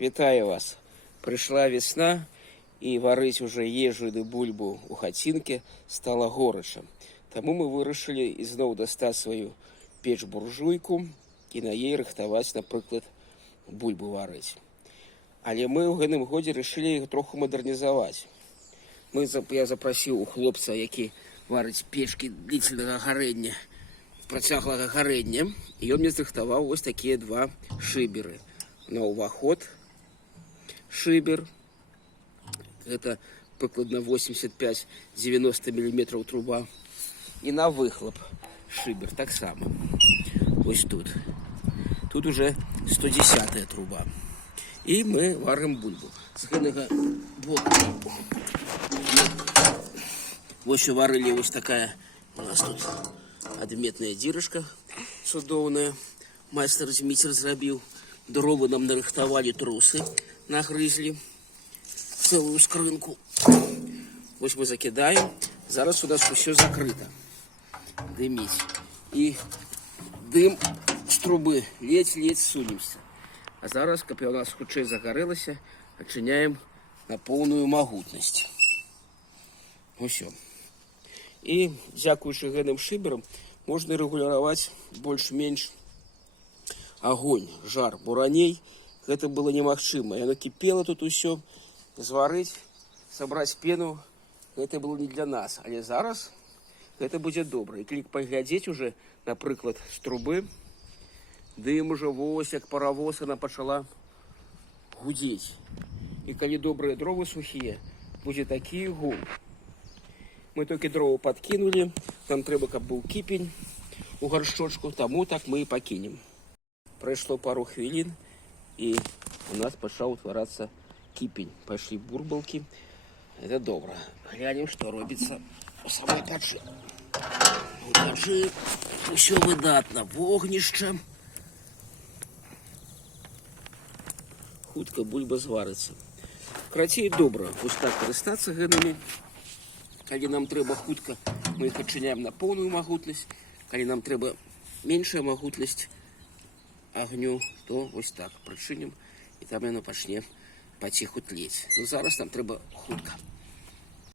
Вітаю вас! Прийшла весна, і варить уже ежу і бульбу у хатинке стало горача. Тому ми вирішили ізноў дастаць свою печ-буржуйку і на ей рыхтаваць, напрыклад, бульбу варыць. Але мы ў гэтым годзе рашылі іх троху мадэрнізаваць. Я запрасіў у хлопца, які варыць печкі длительнага гарэння, працяглага гарэння, і ён мне зрыхтаваў вось такія два шыберы. На ўваход шибер, это прикладно 85-90 мм труба, и на выхлоп шибер так само. Вот тут уже 110 труба. И мы варим бульбу. С гэтага боку вот еще варили, вот такая у нас тут адметная дырочка цудоўная. Майстер Зміцер зрабіў. Дровы нам нарыхтавалі, трусы нагрызлі, целую скрынку. Вось мы закидаем. Зараз у нас все закрыто. Дыміць. І дым з трубы ледзь-ледзь сунемся. А зараз, каб у нас хутчэй загарэлася, адчыняем на поўную магутнасць. Усё. І дзякуючы гэтым шыберам можна рэгуляваць больш-менш огонь, жар, бо раней гэта было немагчыма. Яно кіпела тут усё, зварыць, сабраць пену, гэта было не для нас. Але зараз гэта будзе добра. І калі паглядзець уже, напрыклад, з трубы, дым уже вось, як паравоз, она пачала гудзець. І калі добрыя дровы сухія, будзе такі гул. Мы толькі дровы падкінулі, нам трэба, каб быў кіпень у гаршчочку, таму так мы і пакінем. Пройшло пару хвилин, и у нас пошел утвараться кипень. Пошли бурбалки. Это добро. Глянем, что робится у самой печи. У печи все выдатно. Вогнище. Хутка бульба зварится. Крацей добро. Ось так карыстацца гэтымі. Калі нам трэба хутка, мы их адчыняем на полную магутнасць. Калі нам трэба меншая магутнасць огню, то ось так прычынім, і там яно пачне паціху тлець. Ну зараз нам трэба хутка.